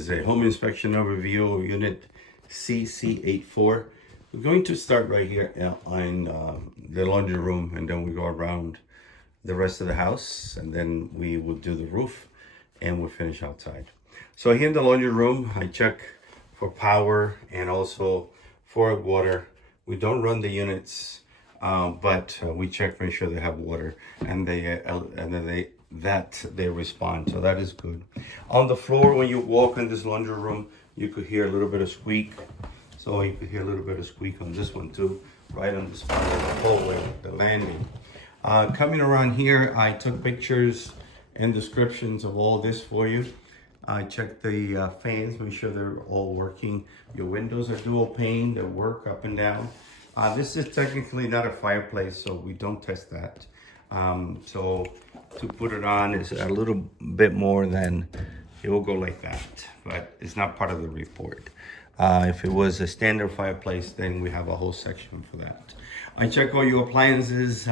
This is a home inspection overview of unit CC84. We're going to start right here on the laundry room, and then we go around the rest of the house, and then we will do the roof, and we'll finish outside. So here in the laundry room, I check for power and also for water. We don't run the units, but we check make sure they have water, and they respond. So that is good. On the floor, when you walk in this laundry room, you could hear a little bit of squeak. So you could hear a little bit of squeak on this one too, right on the spot of the hallway, the landing. Coming around here, I took pictures and descriptions of all this for you. I checked the fans, make sure they're all working. Your windows are dual pane, they work up and down. This is technically not a fireplace, so we don't test that. So to put it on is a little bit more than, it will go like that, but it's not part of the report. If it was a standard fireplace, then we have a whole section for that. I check all your appliances,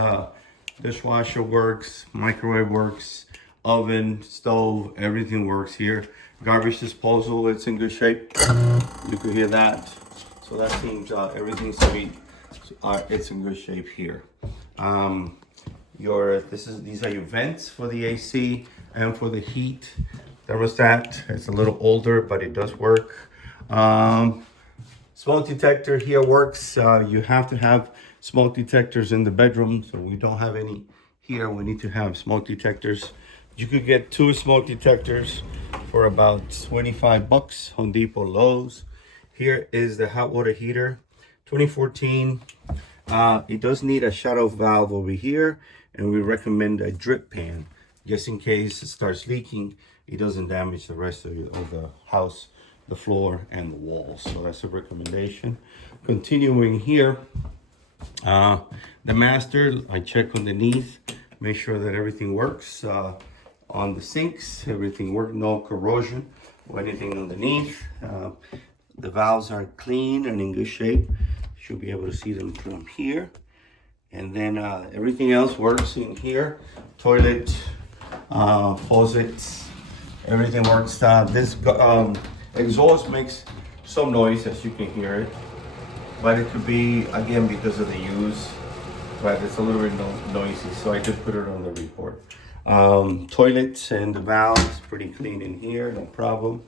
dishwasher works, microwave works, oven, stove, everything works here. Garbage disposal, it's in good shape. You could hear that. So that seems, everything seems to be, it's in good shape here. These are your vents for the AC and for the heat thermostat. It's a little older, but it does work. Smoke detector here works. You have to have smoke detectors in the bedroom, so we don't have any here. We need to have smoke detectors. You could get 2 smoke detectors for about 25 bucks, Home Depot, Lowe's. Here is the hot water heater, 2014. It does need a shut-off valve over here, and we recommend a drip pan, just in case it starts leaking, it doesn't damage the rest of the house, the floor, and the walls. So that's a recommendation. Continuing here, the master, I check underneath, make sure that everything works. On the sinks, everything works, no corrosion or anything underneath. The valves are clean and in good shape. Should be able to see them from here. And then everything else works in here. Toilet, faucets, everything works. This exhaust makes some noise, as you can hear it. But it could be, again, because of the use, but it's a little bit noisy. So I did put it on the report. Toilets and the valves, pretty clean in here, no problem.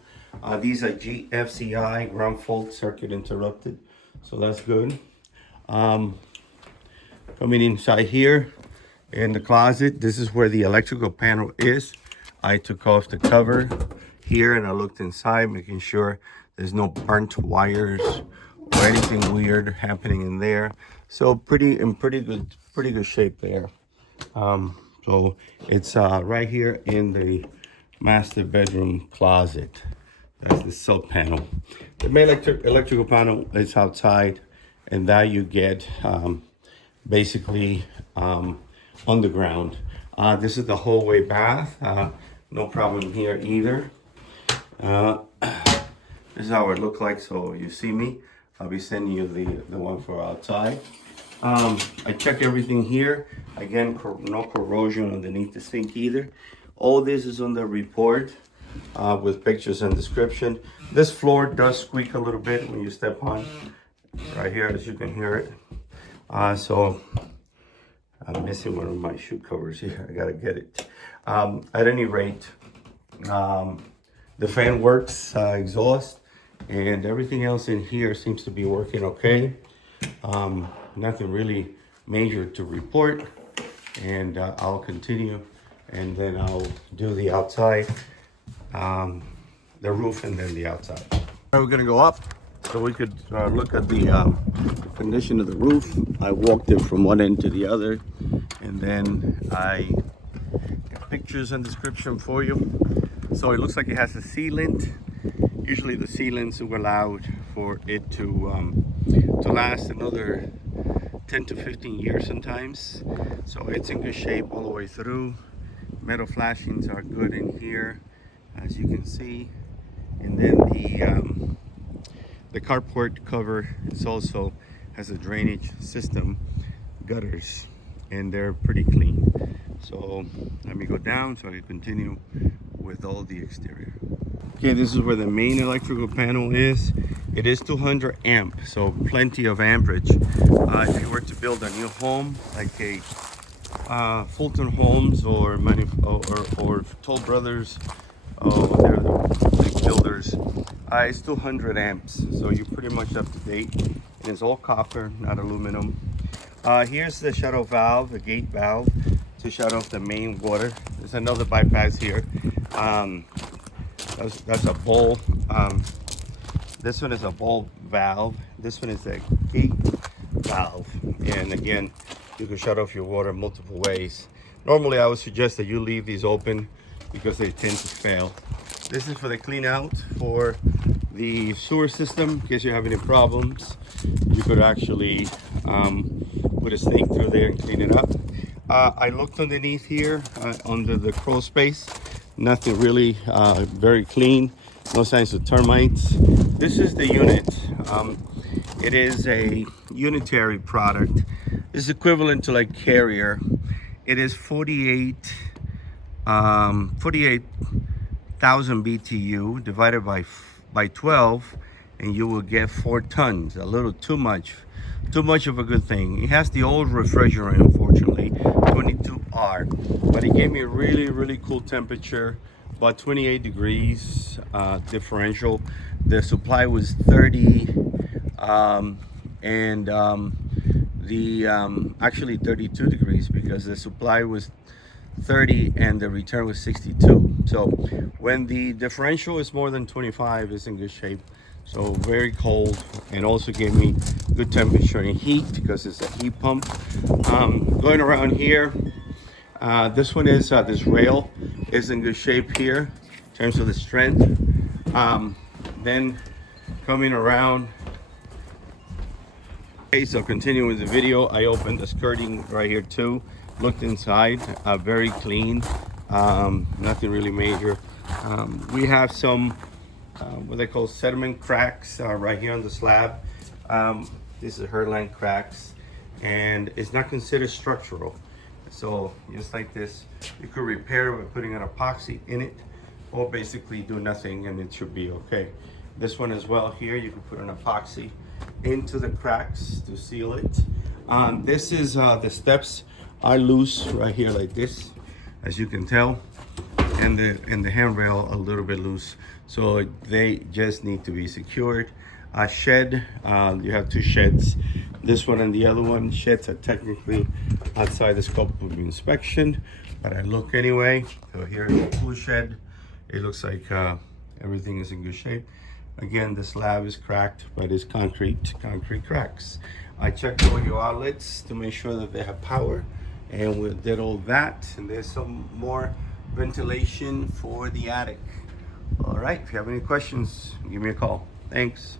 These are GFCI, ground fault circuit interrupted. So that's good. Coming inside here in the closet, this is where the electrical panel is. I took off the cover here and I looked inside, making sure there's no burnt wires or anything weird happening in there. So pretty good shape there. So it's right here in the master bedroom closet. That's the sub panel. The main electrical panel is outside, and that you get basically underground. This is the hallway bath. No problem here either. This is how it looks like. So you see me. I'll be sending you the one for outside. I check everything here. Again, no corrosion underneath the sink either. All this is on the report with pictures and description. This floor does squeak a little bit when you step on. Right here, as you can hear it. So I'm missing one of my shoe covers here. I gotta get it. At any rate, the fan works, exhaust, and everything else in here seems to be working okay. Nothing really major to report, and I'll continue, and then I'll do the outside, the roof, and then the outside. We're gonna go up so we could look at the condition of the roof. I walked it from one end to the other, and then I got pictures and description for you. So it looks like it has a sealant. Usually the sealants are allowed for it to last another 10 to 15 years sometimes. So it's in good shape all the way through. Metal flashings are good in here, as you can see. And then the carport cover is also has a drainage system, gutters, and they're pretty clean. So let me go down so I can continue with all the exterior. Okay, this is where the main electrical panel is. It is 200 amp, so plenty of amperage. If you were to build a new home, like a Fulton Homes or Toll Brothers, they're the big builders. It's 200 amps, so you're pretty much up to date. And it's all copper, not aluminum. Here's the shut-off valve, the gate valve, to shut off the main water. There's another bypass here. That's a bowl. This one is a bowl valve. This one is a gate valve. And again, you can shut off your water multiple ways. Normally, I would suggest that you leave these open because they tend to fail. This is for the clean out for the sewer system. In case you have any problems, you could actually put a snake through there and clean it up. I looked underneath here under the crawl space. Nothing really, very clean. No signs of termites. This is the unit. It is a unitary product. It's equivalent to like Carrier. It is 48,000 BTU divided by 12, and you will get 4 tons. A little too much of a good thing. It has the old refrigerant, unfortunately, 22R, but it gave me a really cool temperature, about 28 degrees differential. The supply was 30, actually 32 degrees, because the supply was 30 and the return was 62. So when the differential is more than 25, it's in good shape. So very cold, and also gave me good temperature and heat because it's a heat pump. Going around here, this one is this rail is in good shape here in terms of the strength. Then coming around. Okay, so continuing with the video, I opened the skirting right here too. Looked inside, very clean, nothing really major. We have some what they call sediment cracks right here on the slab. This is Herland cracks, and it's not considered structural. So just like this, you could repair it by putting an epoxy in it, or basically do nothing and it should be okay. This one as well here, you can put an epoxy into the cracks to seal it. This is the steps are loose right here like this, as you can tell, and the handrail a little bit loose, so they just need to be secured. Shed, you have 2 sheds, this one and the other one. Sheds are technically outside the scope of inspection, but I look anyway. So here's the tool shed. It looks like everything is in good shape. Again, the slab is cracked, but it's concrete cracks. I checked all your outlets to make sure that they have power, and we did all that. And there's some more ventilation for the attic. All right, if you have any questions, give me a call. Thanks.